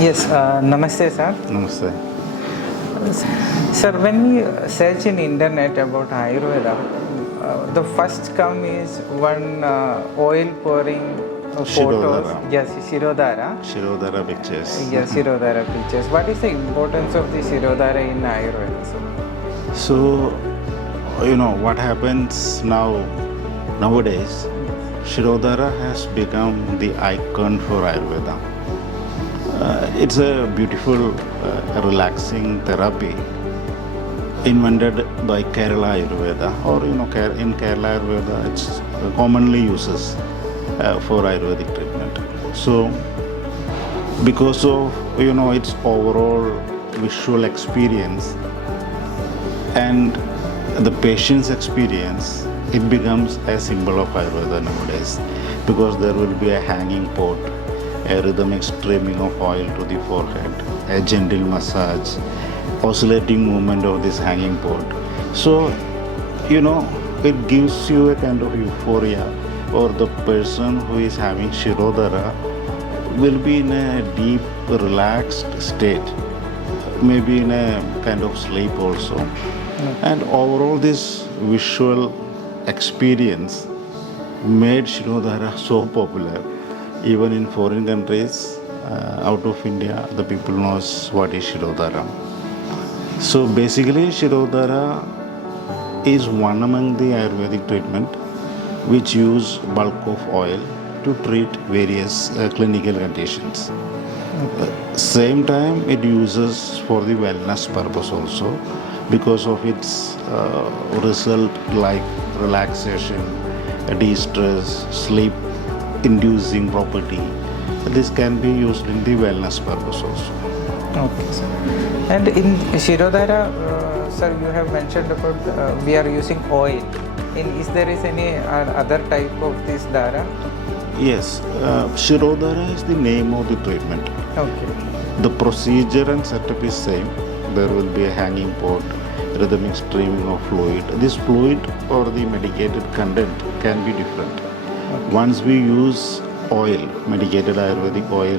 Yes, Namaste, sir. Namaste. Sir, when we search in internet about Ayurveda, the first come is one oil pouring photos. Shirodhara. Yes, Shirodhara. Shirodhara pictures. Yes, Shirodhara pictures. What is the importance of the Shirodhara in Ayurveda, sir? So, what happens nowadays, Shirodhara has become the icon for Ayurveda. It's a beautiful, relaxing therapy invented by Kerala Ayurveda, or in Kerala Ayurveda, it's commonly uses for Ayurvedic treatment. So, because of its overall visual experience and the patient's experience, it becomes a symbol of Ayurveda nowadays, because there will be a hanging pot, a rhythmic streaming of oil to the forehead, a gentle massage, oscillating movement of this hanging pot. So, it gives you a kind of euphoria, or the person who is having Shirodhara will be in a deep, relaxed state, maybe in a kind of sleep also. And overall, this visual experience made Shirodhara so popular. Even in foreign countries, out of India, the people knows what is Shirodhara. So basically, Shirodhara is one among the Ayurvedic treatment which use bulk of oil to treat various clinical conditions. Same time, it uses for the wellness purpose also, because of its result like relaxation, de-stress, sleep inducing property. This can be used in the wellness purpose also. Okay, sir. And in Shirodhara, sir, you have mentioned about we are using oil. Is there any other type of this Dhara? Yes, Shirodhara is the name of the treatment. Okay. The procedure and setup is same. There will be a hanging pot, rhythmic streaming of fluid. This fluid or the medicated content can be different. Once we use oil, medicated Ayurvedic oil,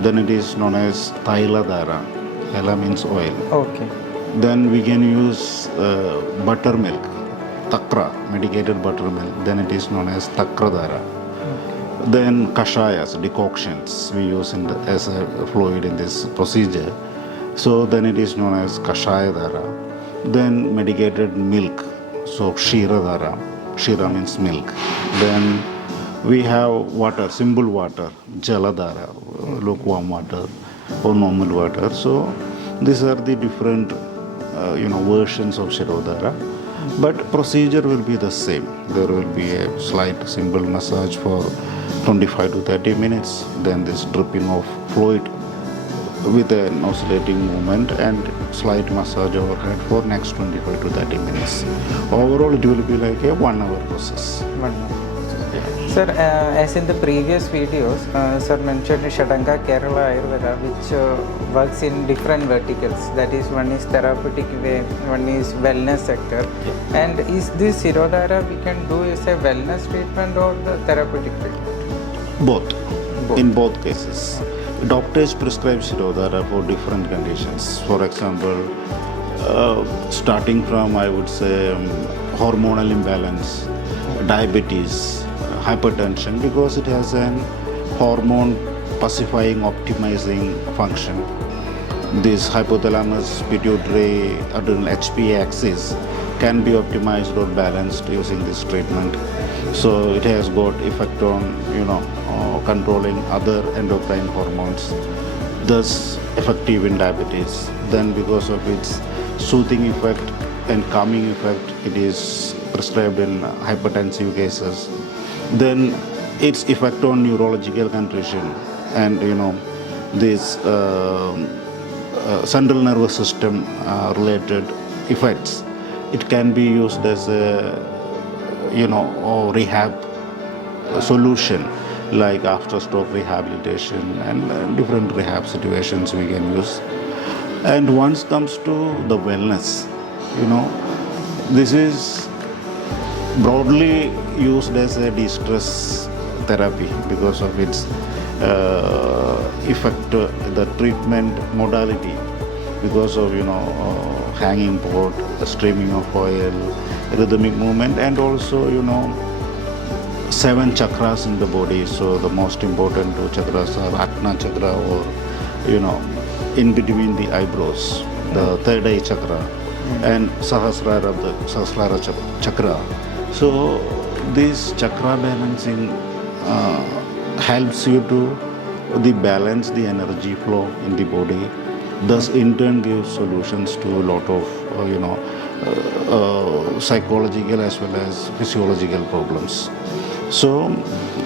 then it is known as Thaila Dhara. Thaila means oil. Okay. Then we can use buttermilk, Takra, medicated buttermilk. Then it is known as Takra Dhara. Then kashayas, decoctions we use as a fluid in this procedure. So then it is known as Kashaya Dhara. Then medicated milk, so Shirodhara. Shira means milk. Then we have water, simple water, Jaladhara, lukewarm water or normal water. So these are the different versions of Shirodhara. But procedure will be the same. There will be a slight simple massage for 25 to 30 minutes. Then this dripping of fluid with an oscillating movement and slight massage overhead for next 25 to 30 minutes. Overall, it will be like a 1 hour process. 1 hour. Sir, as in the previous videos, sir mentioned Shadanga Kerala Ayurveda, which works in different verticals. That is, one is therapeutic way, one is wellness sector. Yeah. And is this Shirodhara we can do as a wellness treatment or the therapeutic treatment? Both. In both cases. Doctors prescribe Shirodhara for different conditions. For example, starting from, I would say, hormonal imbalance, diabetes, hypertension, because it has an hormone pacifying, optimizing function. This hypothalamus, pituitary, adrenal HPA axis can be optimized or balanced using this treatment. So it has got effect on, controlling other endocrine hormones, thus effective in diabetes. Then because of its soothing effect and calming effect, it is prescribed in hypertensive cases. Then its effect on neurological condition and this central nervous system related effects. It can be used as a rehab solution, like after stroke rehabilitation and different rehab situations we can use. And once comes to the wellness, this is broadly used as a de-stress therapy because of its affect the treatment modality because of hanging pot, streaming of oil, rhythmic movement, and also 7 chakras in the body. So the most important 2 chakras are Ajna chakra, or in between the eyebrows, the third eye chakra, and Sahasrara chakra. So this chakra balancing helps you to balance the energy flow in the body, thus in turn gives solutions to a lot of psychological as well as physiological problems. So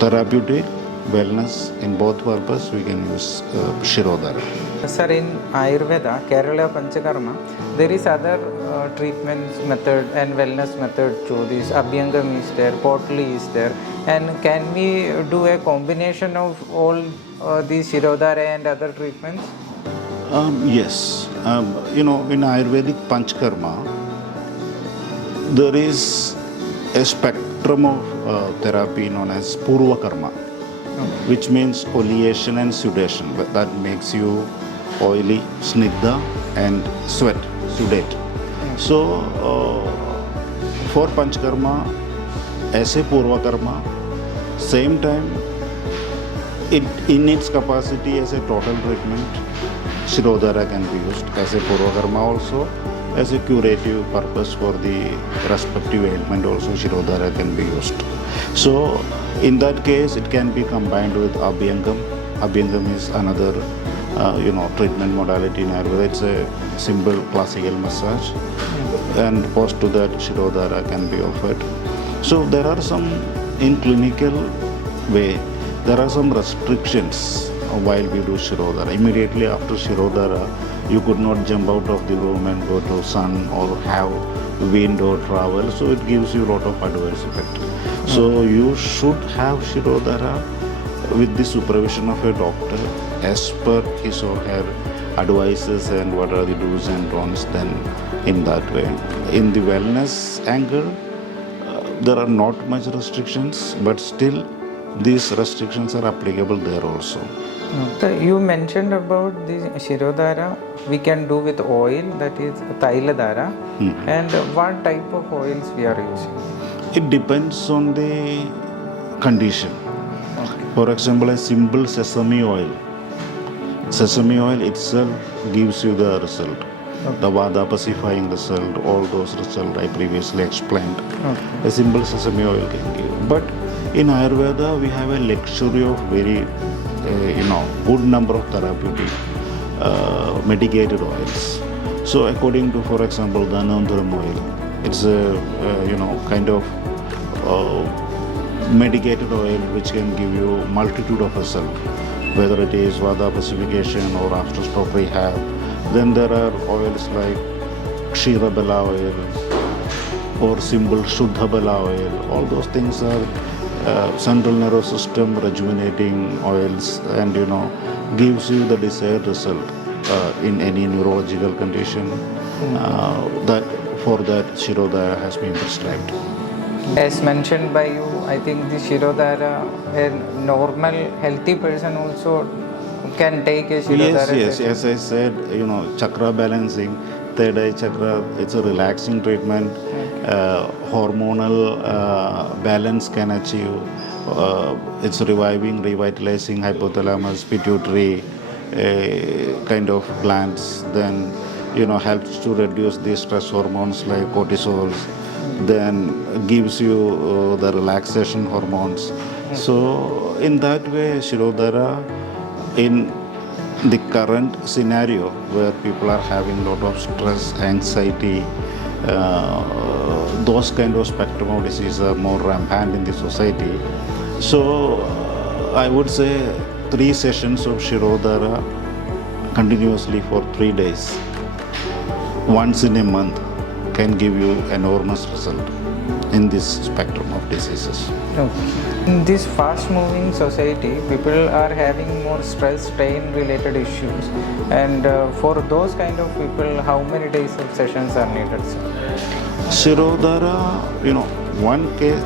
therapeutic, wellness, in both purpose we can use Shirodhara. Sir, in Ayurveda, Kerala Panchakarma, there is other treatments method and wellness method too. This Abhyangam is there, Potli is there, and can we do a combination of all these Shirodhara and other treatments? Yes. In Ayurvedic Panchakarma, there is a spectrum of therapy known as Purva Karma, which means oleation and sudation. That makes you oily, snigdha, and sudate. So, for Panchakarma, as a Purva Karma, same time, in its capacity as a total treatment, Shirodhara can be used as a Purva Karma also. As a curative purpose for the respective ailment also, Shirodhara can be used. So in that case it can be combined with Abhyangam. Abhyangam is another treatment modality in Ayurveda. It's a simple classical massage, and post to that Shirodhara can be offered. So there are some, in clinical way, there are some restrictions while we do Shirodhara. Immediately after Shirodhara, you could not jump out of the room and go to sun or have wind or travel. So it gives you a lot of adverse effect. So you should have Shirodhara with the supervision of a doctor as per his or her advices and what are the do's and don'ts, then in that way. In the wellness angle, there are not much restrictions, but still these restrictions are applicable there also. So you mentioned about the Shirodhara we can do with oil, that is Tailadhara, and what type of oils we are using? It depends on the condition. For example, a simple sesame oil. Sesame oil itself gives you the result. The Vada pacifying result, all those results I previously explained. A simple sesame oil can give. But in Ayurveda, we have a luxury of very good number of therapeutic medicated oils. So according to, for example, the Dhanantharam oil, it's a kind of medicated oil which can give you multitude of results, whether it is Vada pacification or after stroke rehab. Then there are oils like Ksheera oil or simple Shuddha Bala oil. All those things are central nervous system rejuvenating oils, and gives you the desired result in any neurological condition. That for that Shirodhara has been prescribed. As mentioned by you, I think the Shirodhara, a normal healthy person also can take a Shirodhara. Yes. As I said, chakra balancing, third eye chakra, it's a relaxing treatment. Hormonal balance can achieve. It's reviving, revitalizing hypothalamus, pituitary kind of glands. Then helps to reduce the stress hormones like cortisol. Then gives you the relaxation hormones. So in that way, Shirodhara, in the current scenario where people are having a lot of stress, anxiety, those kind of spectrum of diseases are more rampant in the society. So I would say 3 sessions of Shirodhara continuously for 3 days, once in a month, can give you enormous result in this spectrum of diseases. In this fast-moving society, people are having more stress, strain related issues, and for those kind of people, how many days of sessions are needed, sir? Shirodhara, one case,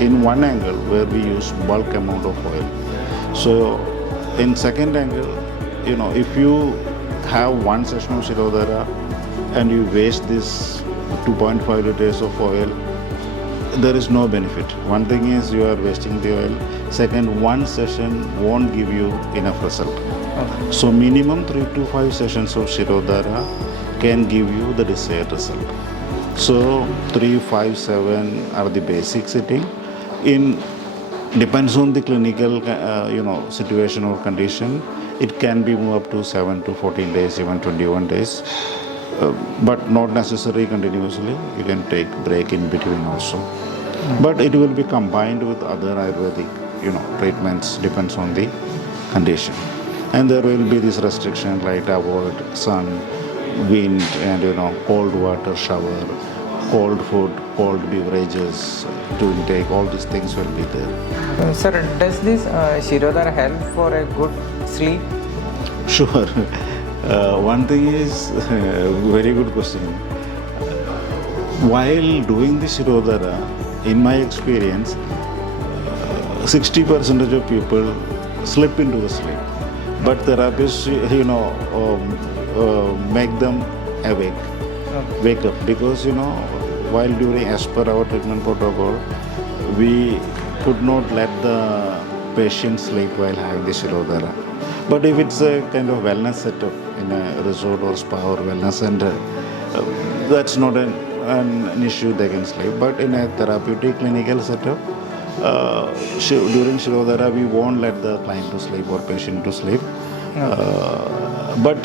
in one angle where we use bulk amount of oil. So in second angle, if you have one session of Shirodhara and you waste this 2.5 liters of oil, there is no benefit. One thing is you are wasting the oil. Second, one session won't give you enough result. Okay. So minimum 3 to 5 sessions of Shirodhara can give you the desired result. So 3, 5, 7 are the basic sitting. Depends on the clinical situation or condition. It can be moved up to 7 to 14 days, even 21 days. But not necessarily continuously. You can take break in between also. But it will be combined with other Ayurvedic, treatments, depends on the condition. And there will be this restriction like avoid sun, wind, and cold water shower, cold food, cold beverages to intake. All these things will be there. Sir, does this Shirodhara help for a good sleep? Sure. One thing is, very good question. While doing the Shirodhara, in my experience, 60% of people slip into the sleep. But therapists, make them awake, wake up. Because, while during, as per our treatment protocol, we could not let the patient sleep while having the Shirodhara. But if it's a kind of wellness setup in a resort or spa or wellness center, that's not an issue, they can sleep. But in a therapeutic clinical setup, during Shirodhara, we won't let the client to sleep or patient to sleep. But,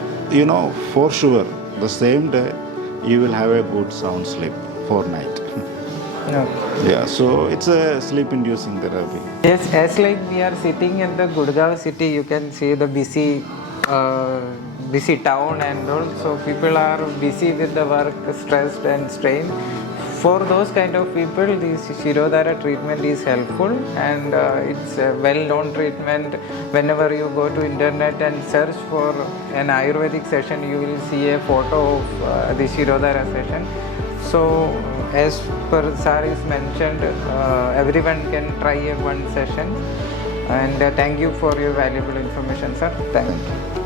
for sure, the same day, you will have a good sound sleep for night. Yeah, so it's a sleep-inducing therapy. Yes, as like we are sitting in the Gurgaon city, you can see the busy town and all. So people are busy with the work, stressed and strained. For those kind of people, this Shirodhara treatment is helpful, and it's a well-known treatment. Whenever you go to internet and search for an Ayurvedic session, you will see a photo of the Shirodhara session. So, as per Sir is mentioned, everyone can try one session. And thank you for your valuable information, sir. Thank you.